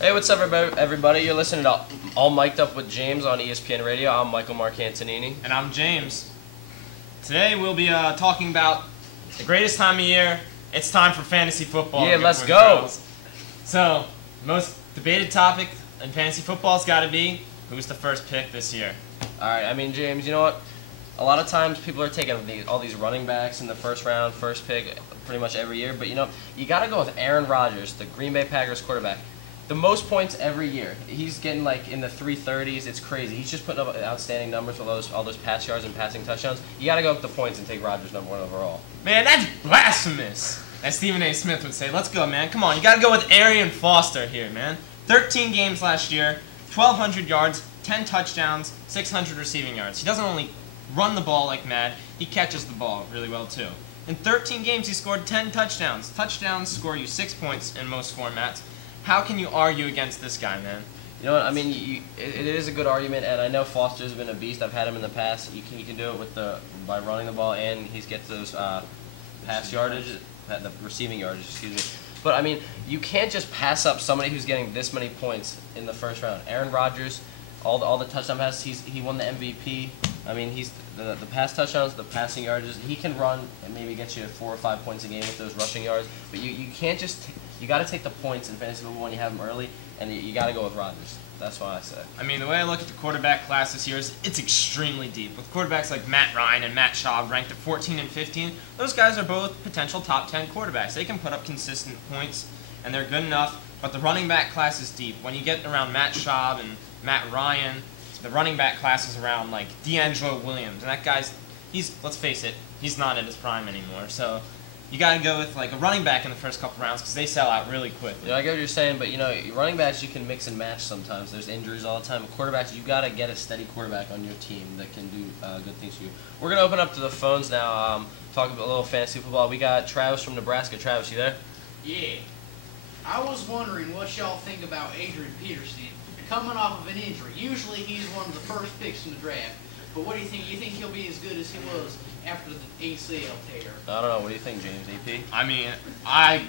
Hey, what's up, everybody? You're listening to All Mic'd Up with James on ESPN Radio. I'm Michael Mark Antonini. And I'm James. Today we'll be talking about the greatest time of year. It's time for fantasy football. Yeah, let's go. Girls. So, the most debated topic in fantasy football's got to be who's the first pick this year. All right, I mean, James, you know what? A lot of times people are taking all these running backs in the first round, first pick, pretty much every year. But, you know, you got to go with Aaron Rodgers, the Green Bay Packers quarterback. The most points every year. He's getting like in the 330s. It's crazy. He's just putting up outstanding numbers with all those pass yards and passing touchdowns. You got to go with the points and take Rodgers #1 overall. Man, that's blasphemous, as Stephen A. Smith would say. Let's go, man. Come on. You got to go with Arian Foster here, man. 13 games last year, 1,200 yards, 10 touchdowns, 600 receiving yards. He doesn't only run the ball like mad, he catches the ball really well, too. In 13 games, he scored 10 touchdowns. Touchdowns score you 6 points in most formats. How can you argue against this guy, man? You know what? I mean, it is a good argument, and I know Foster's been a beast. I've had him in the past. You can do it with by running the ball, and he gets those pass yardage, the receiving yardage, excuse me. But I mean, you can't just pass up somebody who's getting this many points in the first round. Aaron Rodgers, all the touchdown passes, he won the MVP. I mean, he's the pass touchdowns, the passing yards. He can run and maybe get you 4 or 5 points a game with those rushing yards. But you can't just you got to take the points in fantasy football when you have them early, and you got to go with Rodgers. That's what I say. I mean, the way I look at the quarterback class this year is it's extremely deep. With quarterbacks like Matt Ryan and Matt Schaub ranked at 14 and 15, those guys are both potential top 10 quarterbacks. They can put up consistent points, and they're good enough. But the running back class is deep. When you get around Matt Schaub and Matt Ryan, the running back class is around like D'Angelo Williams, and that guy's let's face it, he's not in his prime anymore. So you got to go with like a running back in the first couple rounds because they sell out really quickly. You know, I get what you're saying, but you know, running backs you can mix and match sometimes. There's injuries all the time. Quarterbacks, you got to get a steady quarterback on your team that can do good things for you. We're gonna open up to the phones now. Talk about a little fantasy football. We got Travis from Nebraska. Travis, you there? Yeah. I was wondering what y'all think about Adrian Peterson coming off of an injury. Usually he's one of the first picks in the draft. But what do you think? You think he'll be as good as he was after the ACL tear? I don't know. What do you think, James? AP? I mean,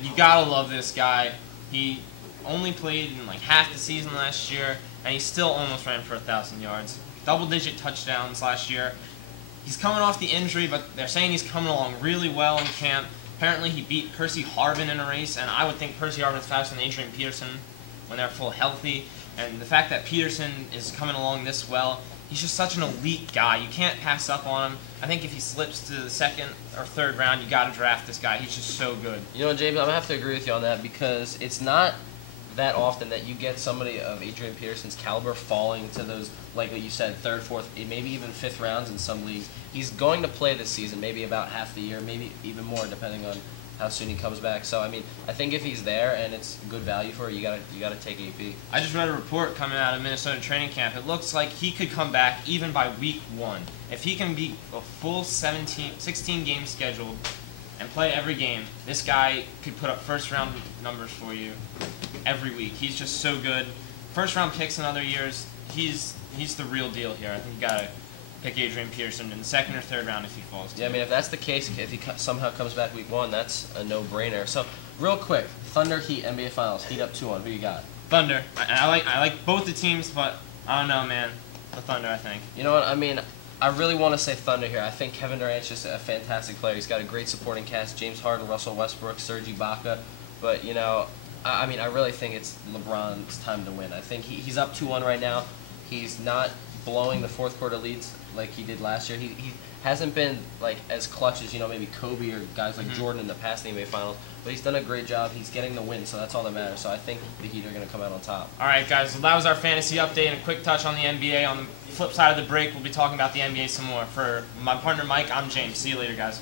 you gotta love this guy. He only played in like half the season last year, and he still almost ran for 1,000 yards. Double-digit touchdowns last year. He's coming off the injury, but they're saying he's coming along really well in camp. Apparently, he beat Percy Harvin in a race, and I would think Percy Harvin's faster than Adrian Peterson when they're full healthy. And the fact that Peterson is coming along this well, he's just such an elite guy. You can't pass up on him. I think if he slips to the second or third round, you got to draft this guy. He's just so good. You know, James, I'm gonna have to agree with you on that because it's not that often that you get somebody of Adrian Peterson's caliber falling to those, like you said, third, fourth, maybe even fifth rounds in some leagues. He's going to play this season, maybe about half the year, maybe even more, depending on how soon he comes back. So I mean, I think if he's there and it's good value for it, you gotta take AP. I just read a report coming out of Minnesota training camp. It looks like he could come back even by week 1. If he can be a full 16 game scheduled and play every game, this guy could put up first round numbers for you every week. He's just so good. First round picks in other years, he's the real deal here. I think you gotta pick Adrian Peterson in the second or third round if he falls. Yeah, I mean, if that's the case, if he somehow comes back week 1, that's a no-brainer. So, real quick, Thunder, Heat, NBA Finals, Heat up 2-1. Who you got? Thunder. I like both the teams, but I don't know, man. The Thunder, I think. You know what? I mean, I really want to say Thunder here. I think Kevin Durant's just a fantastic player. He's got a great supporting cast: James Harden, Russell Westbrook, Serge Ibaka. But you know, I mean, I really think it's LeBron's time to win. I think he's up 2-1 right now. He's not blowing the fourth quarter leads like he did last year. He hasn't been like as clutch as, you know, maybe Kobe or guys like Jordan in the past NBA Finals, but he's done a great job. He's getting the win, so that's all that matters. So I think the Heat are going to come out on top. All right, guys, so that was our fantasy update and a quick touch on the NBA. On the flip side of the break, we'll be talking about the NBA some more. For my partner Mike, I'm James. See you later, guys.